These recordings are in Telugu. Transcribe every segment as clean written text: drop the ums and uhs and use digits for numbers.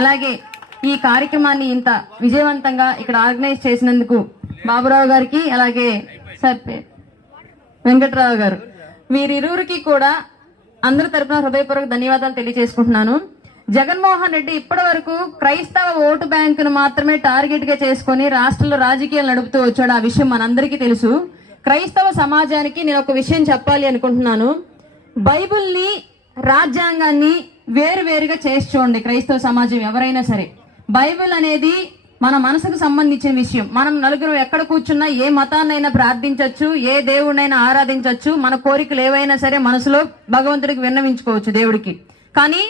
అలాగే ఈ కార్యక్రమాన్ని ఇంత విజయవంతంగా ఇక్కడ ఆర్గనైజ్ చేసినందుకు బాబురావు గారికి, అలాగే సార్ వెంకట్రావు గారు, వీరిరువురికి కూడా అందరి తరపున హృదయపూర్వక ధన్యవాదాలు తెలియజేసుకుంటున్నాను. జగన్మోహన్ రెడ్డి ఇప్పటి వరకు క్రైస్తవ ఓటు బ్యాంకును మాత్రమే టార్గెట్ గా చేసుకుని రాష్ట్రంలో రాజకీయాలు నడుపుతూ వచ్చాడు. ఆ విషయం మనందరికీ తెలుసు. క్రైస్తవ సమాజానికి నేను ఒక విషయం చెప్పాలి అనుకుంటున్నాను. బైబిల్ని, రాజ్యాంగాన్ని వేరువేరుగా చేసి చూడండి. క్రైస్తవ సమాజం ఎవరైనా సరే, బైబిల్ అనేది మన మనసుకు సంబంధించిన విషయం. మనం నలుగురు ఎక్కడ కూర్చున్నా ఏ మతాన్నైనా ప్రార్థించవచ్చు, ఏ దేవుడినైనా ఆరాధించవచ్చు, మన కోరికలు ఏవైనా సరే మనసులో భగవంతుడికి విన్నవించుకోవచ్చు దేవుడికి. కానీ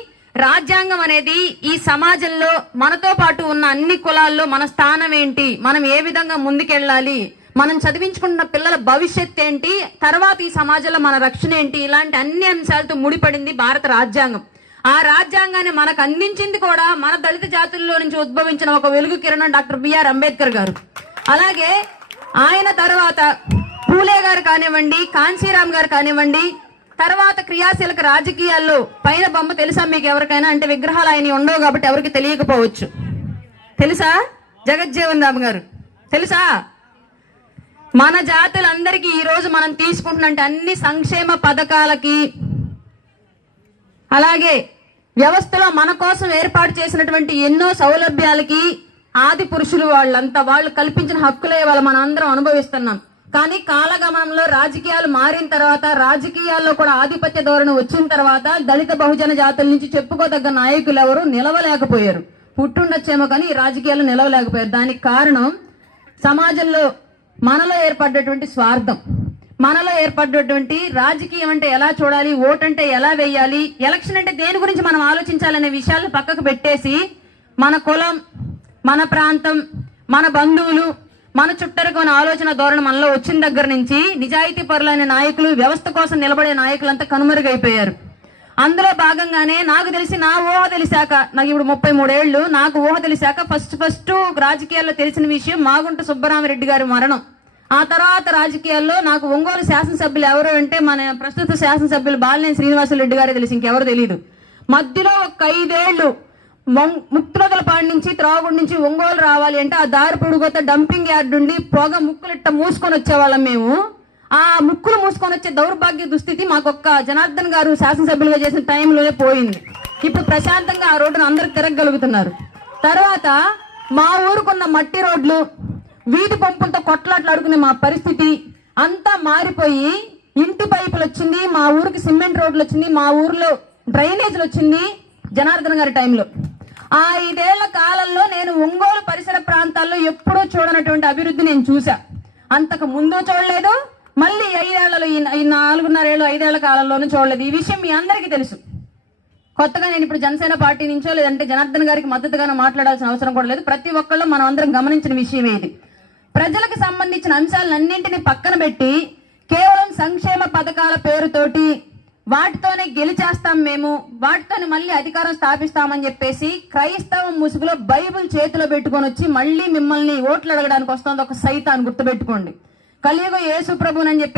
రాజ్యాంగం అనేది ఈ సమాజంలో మనతో పాటు ఉన్న అన్ని కులాల్లో మన స్థానం ఏంటి, మనం ఏ విధంగా ముందుకెళ్ళాలి, మనం చదివించుకుంటున్న పిల్లల భవిష్యత్ ఏంటి, తర్వాత ఈ సమాజంలో మన రక్షణ ఏంటి, ఇలాంటి అన్ని అంశాలతో ముడిపడింది భారత రాజ్యాంగం. ఆ రాజ్యాంగాన్ని మనకు అందించింది కూడా మన దళిత జాతుల్లో నుంచి ఉద్భవించిన ఒక వెలుగు కిరణం డాక్టర్ బిఆర్ అంబేద్కర్ గారు. అలాగే ఆయన తర్వాత పూలే గారు కానివ్వండి, కాన్సీరామ్ గారు కానివ్వండి, తర్వాత క్రియాశీలక రాజకీయాల్లో పైన బొమ్మ తెలుసా మీకు ఎవరికైనా? అంటే విగ్రహాలు ఆయన ఉండవు కాబట్టి ఎవరికి తెలియకపోవచ్చు. తెలుసా? జగజ్జీవన్ రామ్ గారు తెలుసా? మన జాతులందరికీ ఈ రోజు మనం తీసుకుంటున్నట్టు అన్ని సంక్షేమ పథకాలకి, అలాగే వ్యవస్థలో మన కోసం ఏర్పాటు చేసినటువంటి ఎన్నో సౌలభ్యాలకి ఆది పురుషులు వాళ్ళంతా వాళ్ళు కల్పించిన హక్కులే వాళ్ళు మనం అందరం అనుభవిస్తున్నాం. కానీ కాలగమనంలో రాజకీయాలు మారిన తర్వాత, రాజకీయాల్లో కూడా ఆధిపత్య ధోరణి వచ్చిన తర్వాత దళిత బహుజన జాతుల నుంచి చెప్పుకోదగ్గ నాయకులు ఎవరు నిలవలేకపోయారు. పుట్టుండొచ్చేమో కానీ ఈ రాజకీయాలు నిలవలేకపోయారు. దానికి కారణం సమాజంలో మనలో ఏర్పడ్డటువంటి స్వార్థం, మనలో ఏర్పడ్డటువంటి రాజకీయం అంటే ఎలా చూడాలి, ఓటు అంటే ఎలా వేయాలి, ఎలక్షన్ అంటే దేని గురించి మనం ఆలోచించాలనే విషయాలను పక్కకు పెట్టేసి మన కులం, మన ప్రాంతం, మన బంధువులు, మన చుట్టరకు మన ఆలోచన ధోరణి మనలో వచ్చిన దగ్గర నుంచి నిజాయితీ పరులైన నాయకులు, వ్యవస్థ కోసం నిలబడే నాయకులంతా కనుమరుగైపోయారు. అందులో భాగంగానే నాకు తెలిసి, నా ఊహ తెలిసాక, నాకు ఇప్పుడు 33 ఏళ్ళు, నాకు ఊహ తెలిసాక ఫస్ట్ రాజకీయాల్లో తెలిసిన విషయం మాగుంట సుబ్బరామరెడ్డి గారి మరణం. ఆ తర్వాత రాజకీయాల్లో నాకు ఒంగోలు శాసనసభ్యులు ఎవరు అంటే మన ప్రస్తుత శాసనసభ్యులు బాలినేని శ్రీనివాసరెడ్డి గారే తెలిసి, ఇంకెవరు తెలియదు. మధ్యలో ఒక 5 ఏళ్లు ముక్తులపాడు నుంచి, త్రాగుడి నుంచి ఒంగోలు రావాలి అంటే ఆ దారి పొడుగుత డంపింగ్ యార్డ్ ఉండి పొగ ముక్కులిట్ట మూసుకొని వచ్చేవాళ్ళం మేము. ఆ ముక్కులు మూసుకొని వచ్చే దౌర్భాగ్య దుస్థితి మాకొక్క జనార్దన్ గారు శాసనసభ్యులుగా చేసిన టైంలోనే పోయింది. ఇప్పుడు ప్రశాంతంగా ఆ రోడ్డును అందరూ తిరగలుగుతున్నారు. తర్వాత మా ఊరుకున్న మట్టి రోడ్లు, వీధి పంపులతో కొట్లాట్లు ఆడుకునే మా పరిస్థితి అంతా మారిపోయి ఇంటి పైపులు వచ్చింది, మా ఊరికి సిమెంట్ రోడ్లు వచ్చింది, మా ఊర్లో డ్రైనేజీలు వచ్చింది జనార్దన్ గారి టైంలో. ఆ 5 ఏళ్ల కాలంలో నేను ఒంగోలు పరిసర ప్రాంతాల్లో ఎప్పుడూ చూడనటువంటి అభివృద్ధి నేను చూసా. అంతకు ముందు చూడలేదు, మళ్ళీ 5 ఏళ్లలో, ఈ 4.5 ఏళ్ళు 5 ఏళ్ల కాలంలోనూ చూడలేదు. ఈ విషయం మీ అందరికీ తెలుసు. కొత్తగా నేను ఇప్పుడు జనసేన పార్టీ నుంచో లేదంటే జనార్దన్ గారికి మద్దతుగానో మాట్లాడాల్సిన అవసరం కూడా లేదు. ప్రతి ఒక్కళ్ళు మనం అందరం గమనించిన విషయం ఇది. ప్రజలకు సంబంధించిన అంశాలన్నింటినీ పక్కన పెట్టి కేవలం సంక్షేమ పథకాల పేరుతోటి వాటితోనే గెలిచేస్తాం మేము, వాటితోనే మళ్ళీ అధికారం స్థాపిస్తామని చెప్పేసి క్రైస్తవ ముసుగులో బైబిల్ చేతిలో పెట్టుకొని వచ్చి మళ్ళీ మిమ్మల్ని ఓట్లు అడగడానికి వస్తుంది ఒక సైతాన్. గుర్తుపెట్టుకోండి, కలియుగ యేసు ప్రభునని చెప్పేసి